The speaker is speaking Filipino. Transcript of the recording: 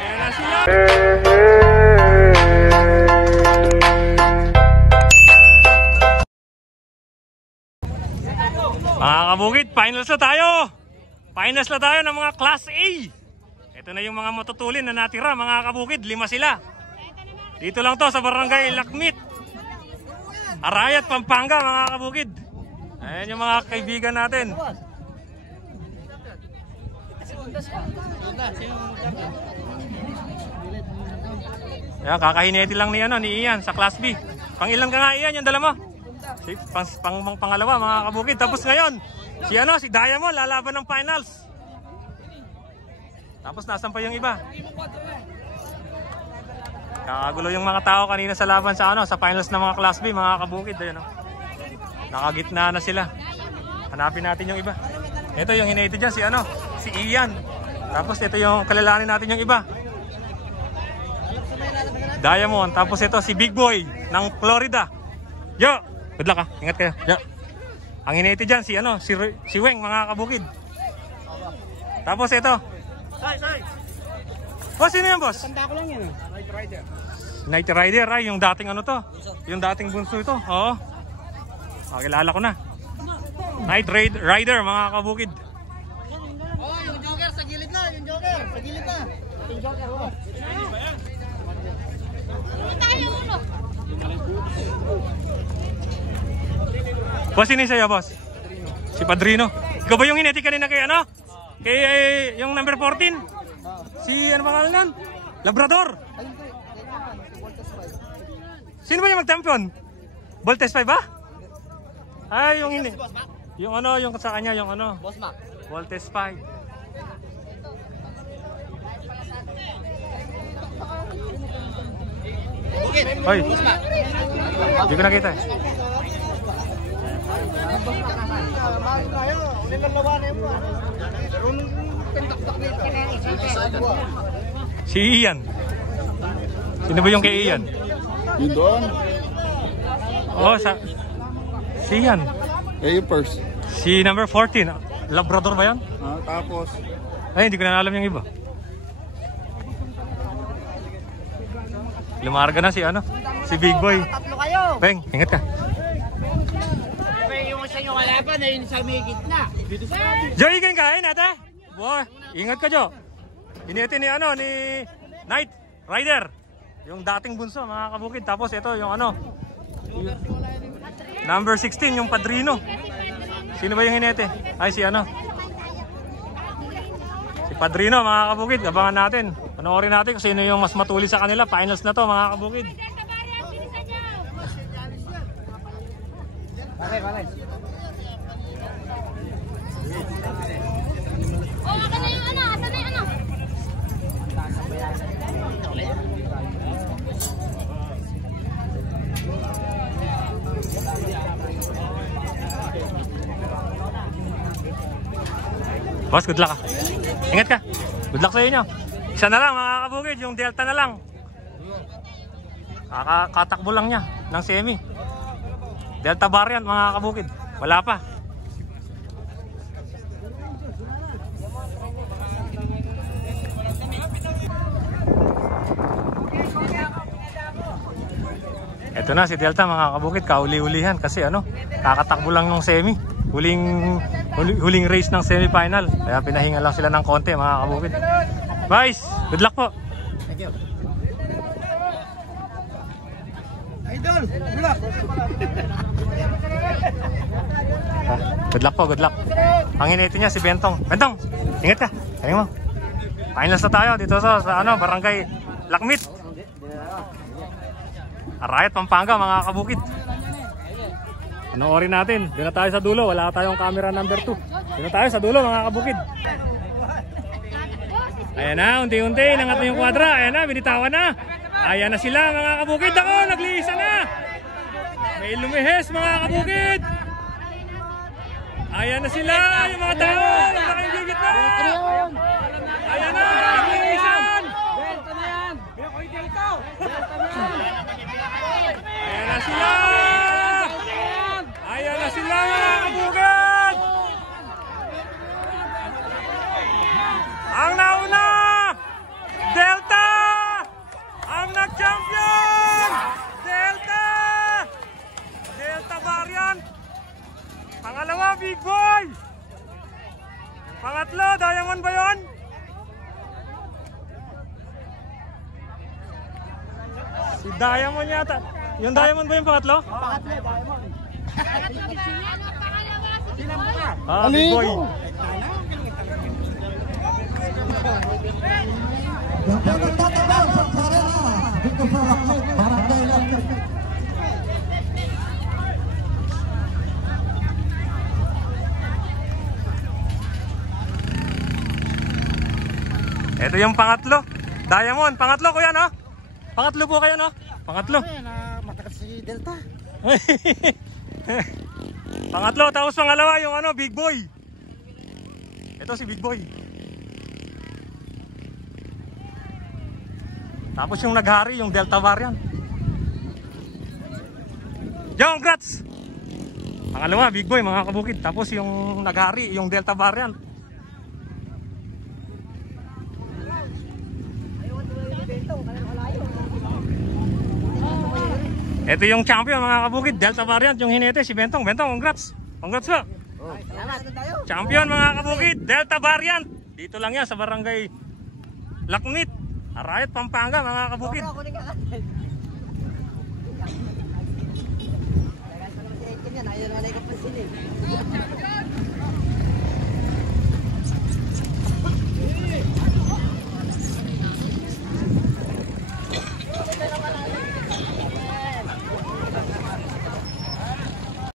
Ayan na sila. Mga kabukid, finals na tayo. Finals na tayo ng mga Class A. Ito na yung mga matutulin na natira, mga kabukid. 5 sila. Dito lang to sa Barangay Lakmit, Arayat, Pampanga, mga kabukid. Ayan yung mga kaibigan natin. Ayan, kakahineti lang ni Ian sa Class B. Pangilan ka nga, Ian, yung dala mo? Pangalawa, mga kabukid. Tapos ngayon, si Diamond lalaban ng finals. Tapos nasan pa yung iba? Kakagulo yung mga tao kanina sa laban sa finals ng mga Class B, mga kabukid. Ayun, nakagitna na sila. Hanapin natin yung iba. Ito yung hinahito dyan, si Ian. Tapos ito yung kalalanin natin yung iba. Diamond. Tapos ito si Big Boy ng Florida. Yo! Good luck, ha. Ingat kayo. Yo! Ang hinahito dyan, si Weng, mga kabukid. Tapos ito. Boss, sino yan, boss? Tanda ko lang yan. Night Rider, ay, yung dating yung dating bunso ito. Oo. Kilala ko na. Night Rider, mga kabukid. Oh, yung Joker sa gilid na, yung Joker sa gilid na. Yung Joker, oh. Boss, sino sa'yo, boss? Si Padrino. Ikaw ba yung hineti kanina kay Kay yung number 14? Si pangalan nun? Labrador. Sino ba yung mag-champion? Voltes 5 ba? Ay, yung hindi. Yung yung sa kanya, yung Boss Mac. Voltes 5. Hoy. Hindi ko nakita. Si Ian. Sino ba yung kay Ian? Yun doon. Oh, si Ian. Yung first. Si number 14. Labrador ba yan? Tapos. Ay, hindi ko na alam yung iba. Lumarga na si Big Boy. Tatlo kayo. Beng, ingat ka. Yung sa inyo kalaban na yun sa may gitna. Joy, ikan kain ate. Boy, ingat ka, Jo. Hiniti ni Night Rider. Yung dating bunso, mga kabukid. Tapos ito yung number 16, yung Padrino. Sino ba yung hinete? Ay, si si Padrino, mga kabukid. Abangan natin. Panoorin natin kung sino yung mas matuli sa kanila. Finals na to, mga kabukid. Pare. Oh, asa na yung Boss, good luck, ha. Ingat ka. Good luck sa inyo. Isa na lang, mga kabukid. Yung Delta na lang. Kakatakbo lang niya ng semi. Delta variant, mga kabukid. Wala pa. Ito na si Delta, mga kabukid. Kauli-ulihan kasi kakatakbo lang ng semi. Huling race ng semi-final. Kaya pinahinga lang sila ng konti, mga kabukid. Boys, good luck po. Thank you. Idol, good luck. Good luck po, good luck. Ang hiniti niya si Bentong. Bentong, ingat ka. Kaya mo. Finals na tayo dito sa Barangay Lakmit, Arayat, Pampanga, mga kabukid. Panoorin natin. Doon na tayo sa dulo. Wala tayong camera number 2. Doon na tayo sa dulo, mga kabukid. Ayan na, unti-unti. Nangat na yung kwadra. Ayan na, binitawan na. Ayan na sila, mga kabukid. Ako, nagliisa na. May lumihes, mga kabukid. Ayan na sila, yung mga tao. Nakakigigit na. Ayan na, nagliisan. Ayan na sila. Ayan na sila, mga kabukid. Pangatlo, diamond ba yun? Si Diamond yata. Yung Diamond ba yung pangatlo? Pangatlo, diamond. Ah, big boy. Ito yung pangatlo. Diamond, pangatlo kuya no? Pangatlo po kayo no? Pangatlo. Ayan, matakas si Delta. Pangatlo, tapos pangalawa yung ano, big boy. Ito si big boy. Tapos yung naghari, yung Delta variant. Yung congrats! Pangalawa, big boy mga kabukid. Tapos yung naghari, yung Delta variant. Ito yung champion mga kabukid, Delta variant, yung hinete, si Bentong. Bentong, congrats! Congrats ba? Salamat tayo. Champion mga kabukid, Delta variant. Dito lang yan sa barangay Lakmit, Arayat, Pampanga mga kabukid. Kunin ka. Ayaw naman ay kapansin eh.